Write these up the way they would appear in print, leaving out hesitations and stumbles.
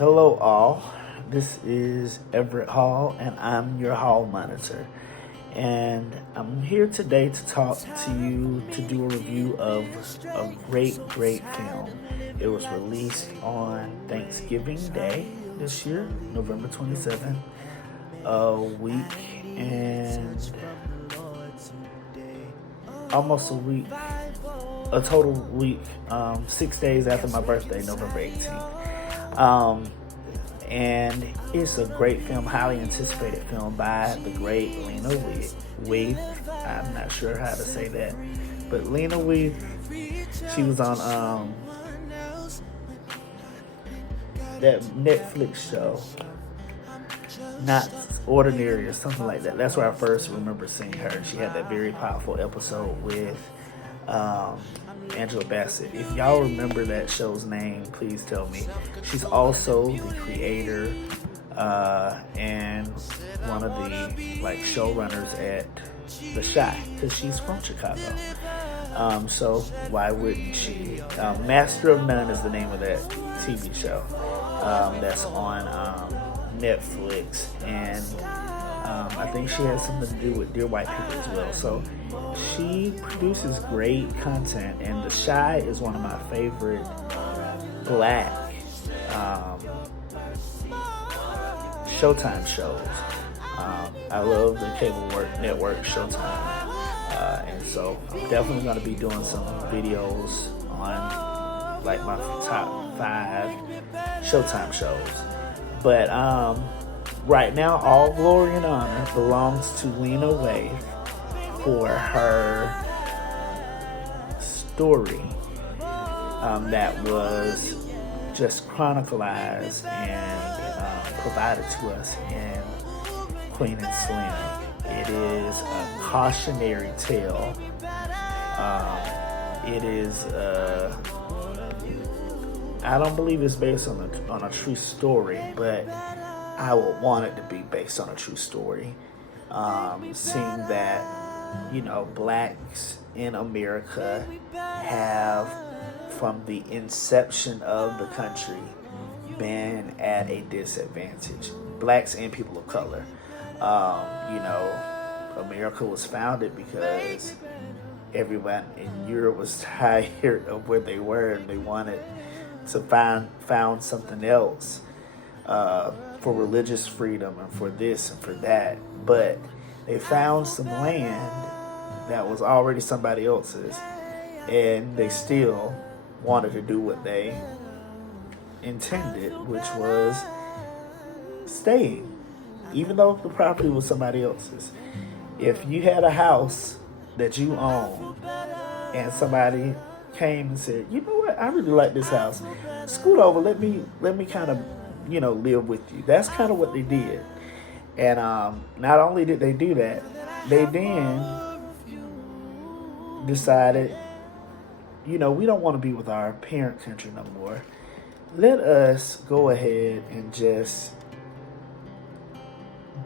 Hello, all. This is Everett Hall, and I'm your hall monitor. And I'm here today to talk to you to do a review of a great film. It was released on Thanksgiving Day this year, November 27th, a week and almost a week, a total week, 6 days after my birthday, November 18th. And it's a great film, highly anticipated film by the great Lena Waithe. I'm not sure how to say that, but Lena Waithe. She was on that Netflix show, Not Ordinary or something like that. That's where I first remember seeing her. She had that very powerful episode with Angela Bassett. If y'all remember that show's name, please tell me. She's also the creator and one of the showrunners at The Chi, because she's from Chicago. So why wouldn't she? Master of None is the name of that TV show that's on Netflix, and I think she has something to do with Dear White People as well. So she produces great content, and The Chi is one of my favorite black Showtime shows. I love the cable network Showtime, and so I'm definitely going to be doing some videos on my top 5 Showtime shows. But right now, all glory and honor belongs to Lena Waithe for her story that was just chronicled and provided to us in Queen and Slim. It is a cautionary tale. It is I don't believe it's based on a true story, but I would want it to be based on a true story. Seeing that, blacks in America have, from the inception of the country, been at a disadvantage. Blacks and people of color. America was founded because everyone in Europe was tired of where they were, and they wanted to found something else for religious freedom and for this and for that. But they found some land that was already somebody else's, and they still wanted to do what they intended, which was staying, even though the property was somebody else's. If you had a house that you owned and somebody came and said, you know what, I really like this house, scoot over, let me kind of live with you. That's kind of what they did. And not only did they do that, they then decided, we don't want to be with our parent country no more. Let us go ahead and just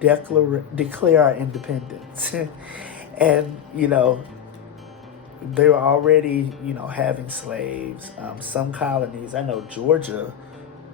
declare our independence. And they were already having slaves. Some colonies, I know Georgia,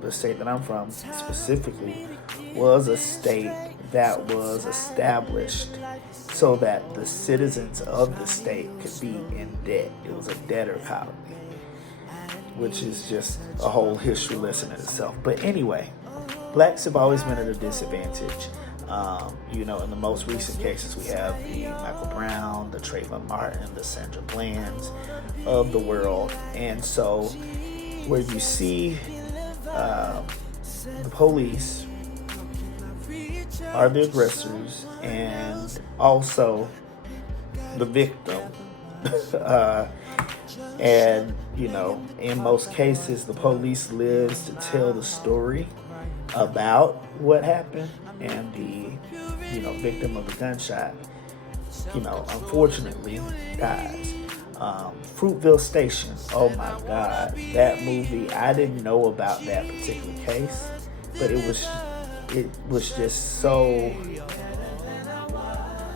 the state that I'm from specifically, was a state that was established so that the citizens of the state could be in debt. It was a debtor colony, which is just a whole history lesson in itself. But anyway, blacks have always been at a disadvantage. In the most recent cases, we have the Michael Brown, the Trayvon Martin, the Sandra Blands of the world. And so where you see the police are the aggressors and also the victim. And, in most cases, the police lives to tell the story about what happened, and the, victim of the gunshot, unfortunately dies. Fruitville Station, oh my God, that movie, I didn't know about that particular case, but it was just so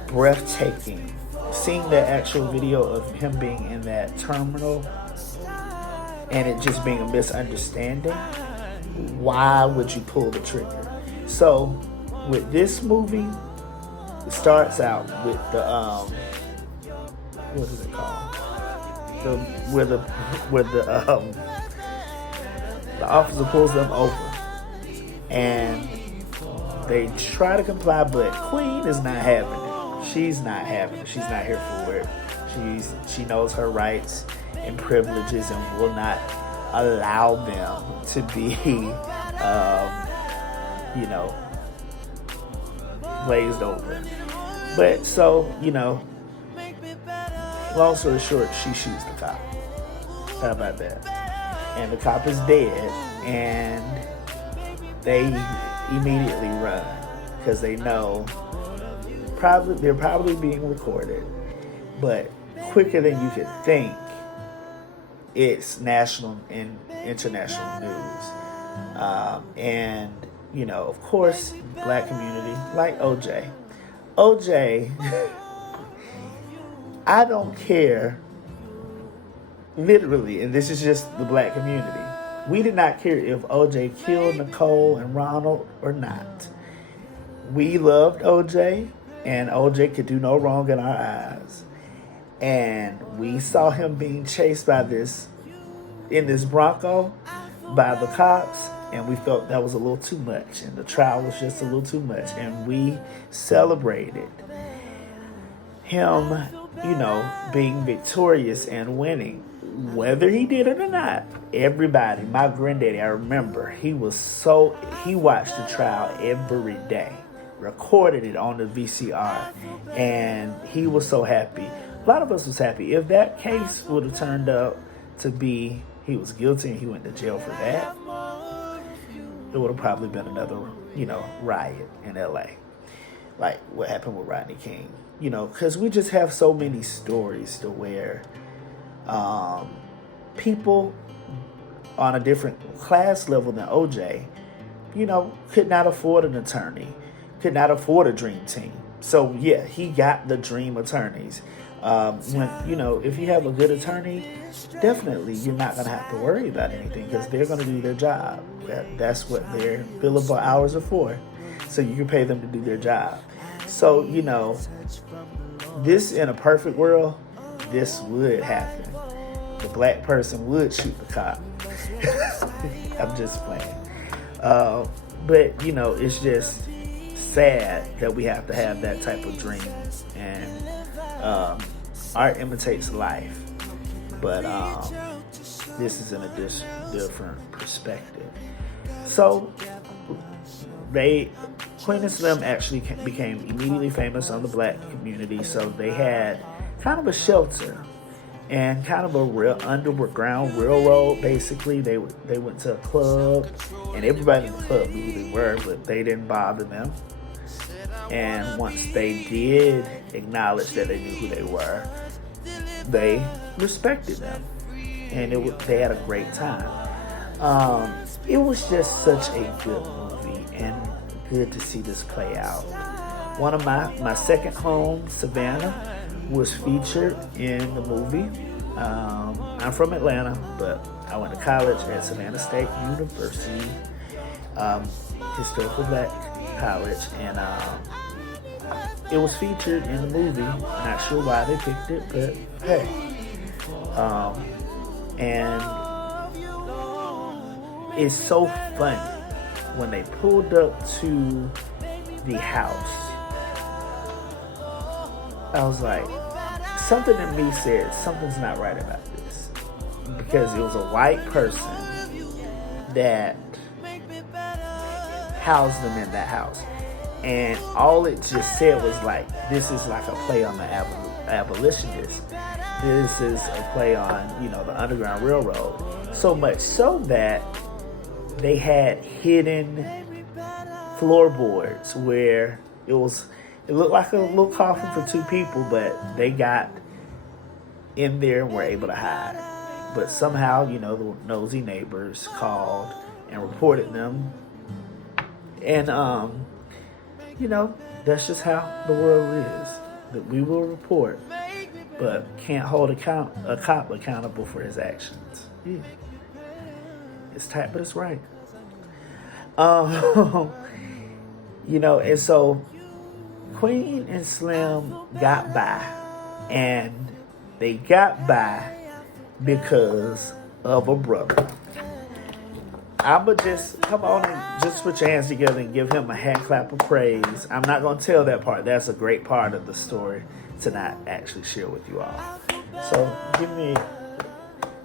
breathtaking. Seeing the actual video of him being in that terminal and it just being a misunderstanding, why would you pull the trigger? So with this movie, it starts out with the what is it called? The officer pulls them over, and they try to comply, but Queen is not having it. She's not having it. She's not here for it. She knows her rights and privileges and will not allow them to be, glazed over. But so, long story short, she shoots the cop. How about that? And the cop is dead, and they immediately run because they know they're probably being recorded. But quicker than you could think, it's national and international news. And, of course, black community, like OJ. OJ, I don't care, literally, and this is just the black community. We did not care if OJ killed Nicole and Ronald or not. We loved OJ, and OJ could do no wrong in our eyes. And we saw him being chased in this Bronco by the cops, and we felt that was a little too much, and the trial was just a little too much, and we celebrated him, being victorious and winning. Whether he did it or not, everybody, my granddaddy, I remember, he watched the trial every day, recorded it on the VCR, and he was so happy. A lot of us was happy. If that case would have turned out to be he was guilty and he went to jail for that, it would have probably been another, riot in LA. Like what happened with Rodney King. Because we just have so many stories to where people on a different class level than OJ, could not afford an attorney, could not afford a dream team. So yeah, he got the dream attorneys. If you have a good attorney, definitely you're not going to have to worry about anything because they're going to do their job. That's what their billable hours are for. So you can pay them to do their job. So, this in a perfect world, this would happen. The black person would shoot the cop. I'm just playing. But, it's just sad that we have to have that type of dream. And art imitates life. But this is in a different perspective. So, Queen and Slim actually became immediately famous on the black community, so they had kind of a shelter and kind of a real underground railroad. Basically, they went to a club, and everybody in the club knew who they were, but they didn't bother them. And once they did acknowledge that they knew who they were, they respected them, and they had a great time. It was just such a good movie, and good to see this play out. One of my second home, Savannah, was featured in the movie. I'm from Atlanta, but I went to college at Savannah State University, historical black college, and it was featured in the movie. Not sure why they picked it, but hey. And it's so funny when they pulled up to the house. I was like, something in me said something's not right about this, because it was a white person that housed them in that house, and all it just said was like, this is like a play on the abolitionists. This is a play on, the Underground Railroad. So much so that they had hidden floorboards where it looked like a little coffin for two people, but they got in there and were able to hide. But somehow, the nosy neighbors called and reported them. And, that's just how the world is. That we will report, but can't hold a cop accountable for his actions. Yeah. It's tight, but it's right. Um, and so Queen and Slim got by, and they got by because of a brother. I'ma just come on and just put your hands together and give him a hand clap of praise. I'm not gonna tell that part. That's a great part of the story to not actually share with you all. So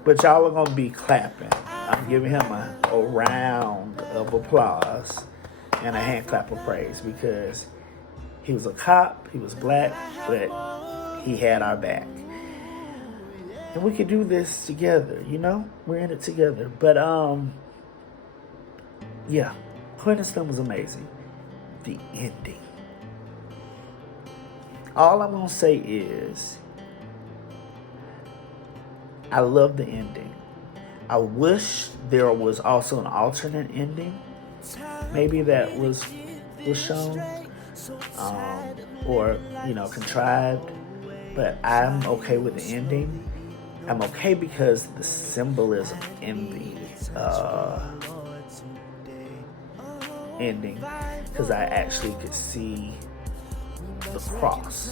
but y'all are gonna be clapping. I'm giving him a round of applause and a hand clap of praise because he was a cop, he was black, but he had our back. And we could do this together, We're in it together. But yeah, Quentin Slim was amazing. The ending. All I'm gonna say is I love the ending. I wish there was also an alternate ending. Maybe that was shown. Or contrived. But I'm okay with the ending. I'm okay because the symbolism in the ending, because I actually could see the cross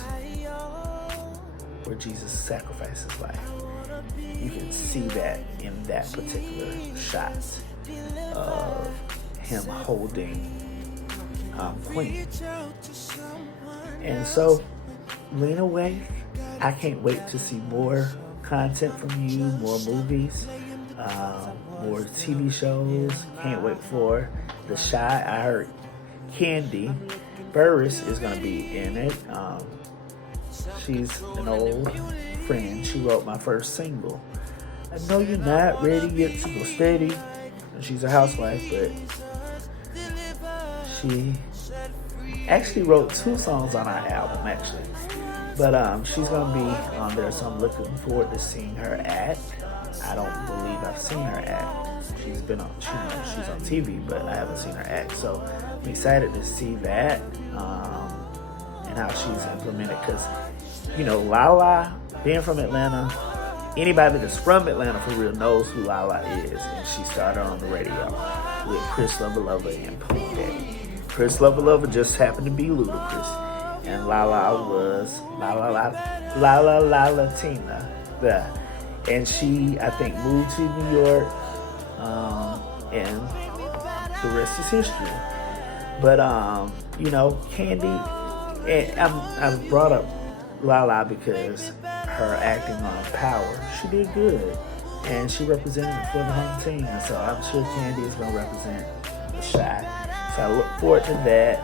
where Jesus sacrificed his life. You can see that in that particular shot of him holding Queen. And so, Lena Waithe, I can't wait to see more content from you, more movies, more TV shows. Can't wait for The Shy. I heard Candy Burris is going to be in it. She's an old friend. She wrote my first single. I know you're not ready yet to go steady. And she's a housewife, but she actually wrote 2 songs on our album, actually. But she's going to be on there, so I'm looking forward to seeing her act. I don't believe I've seen her act. She's on TV, but I haven't seen her act. So I'm excited to see that and how she's implemented. Because, Lala, being from Atlanta, anybody that's from Atlanta for real knows who Lala is. And she started on the radio with Chris Lover and Pooh Daddy. Chris Lover just happened to be Ludacris. And Lala was La Tina. And she, I think, moved to New York. And the rest is history. But, Candy, and I brought up Lala because her acting on Power, she did good. And she represented it for the home team. And so I'm sure Candy is going to represent The Shy. So I look forward to that.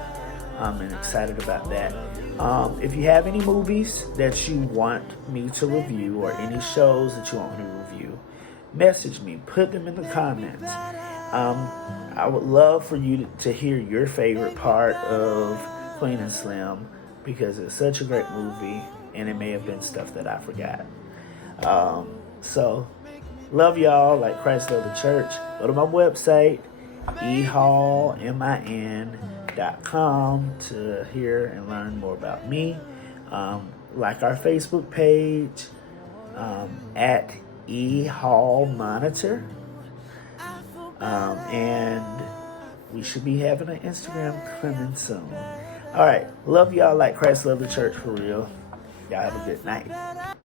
And excited about that. If you have any movies that you want me to review or any shows that you want me to review, message me. Put them in the comments. I would love for you to hear your favorite part of Queen and Slim because it's such a great movie and it may have been stuff that I forgot. So, love y'all like Christ loved the church. Go to my website, ehallmin.com to hear and learn more about me. Like our Facebook page at ehallmonitor. And we should be having an Instagram coming soon. All right. Love y'all like Christ loved the church for real. Y'all have a good night.